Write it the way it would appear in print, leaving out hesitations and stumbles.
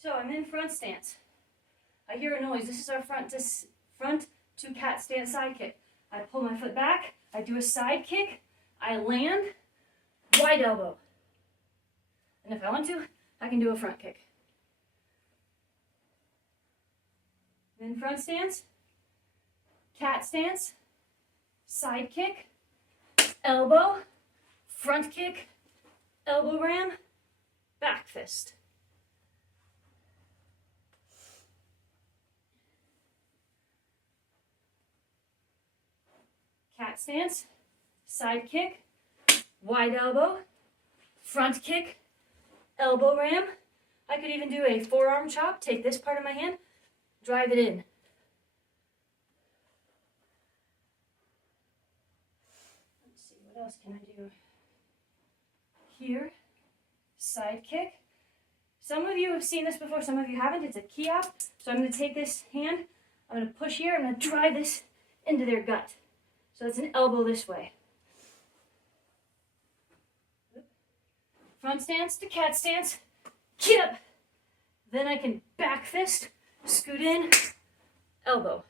So I'm in front stance. I hear a noise. This is our front to cat stance side kick. I pull my foot back. I do a side kick. I land, wide elbow. And if I want to, I can do a front kick. Then front stance, cat stance, side kick, elbow, front kick, elbow ram, back fist. Cat stance, side kick, wide elbow, front kick, elbow ram. I could even do a forearm chop, take this part of my hand, drive it in. Let's see, what else can I do? Here, side kick. Some of you have seen this before, some of you haven't. It's a key up. So I'm going to take this hand, I'm going to push here, I'm going to drive this into their gut. So it's an elbow this way. Front stance to cat stance, key up. Then I can back fist, scoot in, elbow.